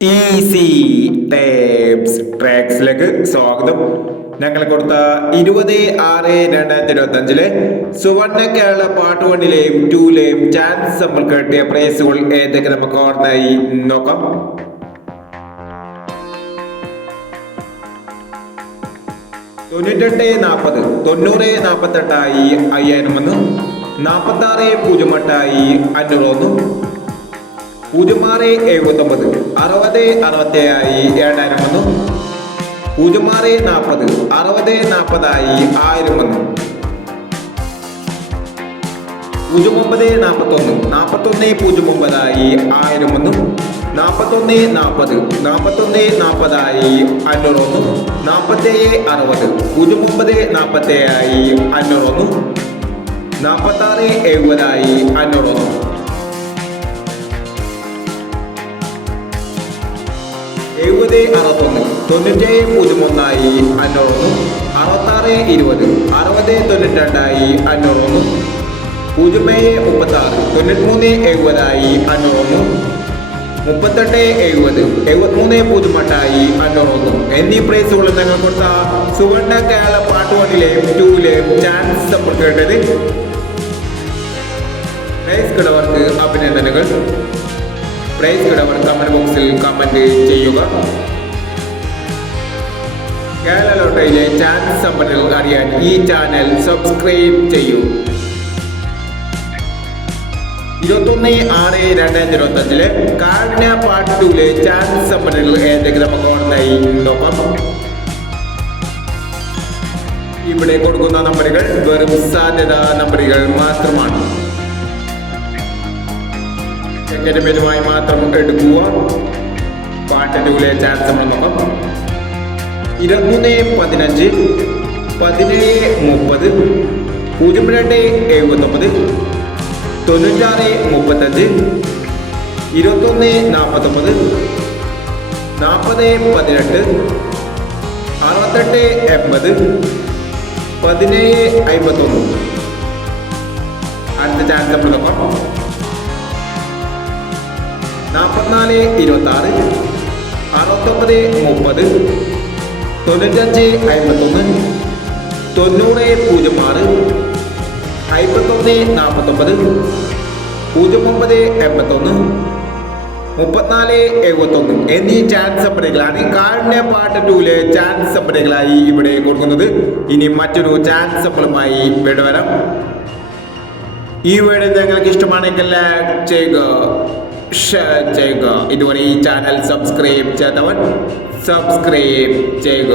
Easy tapes ട്രാക്സിലേക്ക് സ്വാഗതം. ഞങ്ങൾ കൊടുത്ത ഇരുപത് ആറ് രണ്ടായിരത്തി ഇരുപത്തി അഞ്ചിലെ സുവർണ കേരള പാർട്ട് വണ്ണിലെയും ടൂലെയും ചാൻസ് നമ്മൾ കേട്ടിയ പ്രൈസുകൾ ഏതൊക്കെ നമുക്ക് ഓർമ്മയായി നോക്കാം. തൊണ്ണൂറ്റെട്ട് നാൽപ്പത് തൊണ്ണൂറ് നാൽപ്പത്തെട്ടായി അയ്യായിരം ഒന്ന് നാൽപ്പത്തി ആറ് പൂജ്യം എട്ടായി അഞ്ഞൂറ് ഒന്ന് പൂജ്യം ആറ് എഴുപത്തൊമ്പത്. അറുപത് അറുപത്തേഴായി ഏഴായിരം വന്നു. പൂജ്യം ആറ് നാൽപ്പത് അറുപത് നാൽപ്പതായി ആയിരം വന്നു. പൂജ്യം ഒമ്പത് നാൽപ്പത്തൊന്ന് നാൽപ്പത്തൊന്ന് പൂജ്യം ഒമ്പതായി ആയിരം വന്നു. നാൽപ്പത്തൊന്ന് നാൽപ്പത് നാൽപ്പത്തൊന്ന് നാൽപ്പതായി അഞ്ഞൂറ് വന്നു. നാൽപ്പത്തേഴ് അറുപത്. പൂജ്യം ഒമ്പത് നാൽപ്പത്തേഴായി അഞ്ഞൂറ് വന്നു. നാൽപ്പത്താറ് എഴുപതായി അഞ്ഞൂറ് എഴുപത് അറുപത്തൊന്ന് തൊണ്ണൂറ്റേഴ് പൂജ്യം ഒന്നായി അഞ്ഞൂറൊന്നും അറുപത്താറ് ഇരുപത് അറുപത് തൊണ്ണൂറ്റി രണ്ടായി അഞ്ഞൂറൊന്നും പൂജ്യം ഏഴ് മുപ്പത്താറ് തൊണ്ണൂറ്റിമൂന്ന് എഴുപതായി അഞ്ഞൂറൊന്നും മുപ്പത്തെട്ട് എഴുപത് എഴുപത്തിമൂന്ന് പൂജ്യം എട്ടായി അഞ്ഞൂറൊന്നും. എന്നീ പ്രൈസുകൾ ഞങ്ങൾ കൊടുത്ത സുവർണ കേരള പാട്ടുവണ്ടിലെയും ടൂവിലെയും ചാൻസ് നമ്മൾ കേട്ടത്. പ്രൈസ് കിടവർക്ക് അഭിനന്ദനങ്ങൾ. പ്രൈസ് കിടവർ കമന്റ് ബോക്സിൽ കമന്റ് ചെയ്യുക. കേരള ലോട്ടറിയിലെ ചാൻസ് സമ്പന്നകൾ അറിയാൻ ഈ ചാനൽ സബ്സ്ക്രൈബ് ചെയ്യൂ. ഇരുപത്തൊന്ന് ആറ് രണ്ടായിരത്തി ഇരുപത്തി അഞ്ചിലെ കാരുണ്യ പാർട്ട് ടൂലെ ചാൻസ് സമ്പന്നകൾ ഏതെങ്കിലും നമുക്ക് ഓർമ്മയായി ഇവിടെ കൊടുക്കുന്ന നമ്പറുകൾ വെറും സാധ്യത നമ്പറുകൾ മാത്രമാണ്. അക്കാഡമിയുമായി മാത്രം എടുക്കുക പാട്ടിന്റെ ചാൻസ് നമ്മൾ നോക്കാം. ഇരുപത്തിമൂന്ന് പതിനഞ്ച് പതിനേഴ് മുപ്പത് പൂജ്യം രണ്ട് എഴുപത്തൊമ്പത് തൊണ്ണൂറ്റാറ് മുപ്പത്തഞ്ച് ഇരുപത്തൊന്ന് നാൽപ്പത്തൊമ്പത് നാൽപ്പത് പതിനെട്ട് അറുപത്തെട്ട് എൺപത് പതിനേഴ് അമ്പത്തൊന്ന് അടുത്ത ചാൻസ് നമ്മൾ നോക്കാം. നാൽപ്പത്തിനാല് ഇരുപത്തി ആറ് അറുപത്തൊമ്പത് മുപ്പത് തൊണ്ണൂറ്റഞ്ച് അമ്പത്തൊന്ന് തൊണ്ണൂറ് പൂജ്യം ആറ് അമ്പത്തൊന്ന് നാൽപ്പത്തൊമ്പത് പൂജ്യം ഒമ്പത് എൺപത്തൊന്ന് മുപ്പത്തിനാല് എഴുപത്തൊന്ന് എന്നീ ചാൻസ് സമ്പന്നകളാണ് കാരുണ്യ പാട്ട് ടൂലെ ചാൻസ് സമ്പന്നകളായി ഇവിടെ കൊടുക്കുന്നത്. ഇനി മറ്റൊരു ചാൻസ് സമ്പളുമായി ഇവിടെ വരാം. ഈ വീട് നിങ്ങൾക്ക് ഇഷ്ടമാണെങ്കിൽ ചെയ്യുക. ഷെയർ ചെയ്യുക. ഇതുവരെ ഈ ചാനൽ സബ്സ്ക്രൈബ് ചെയ്തവൻ സബ്സ്ക്രൈബ് ചെയ്യുക.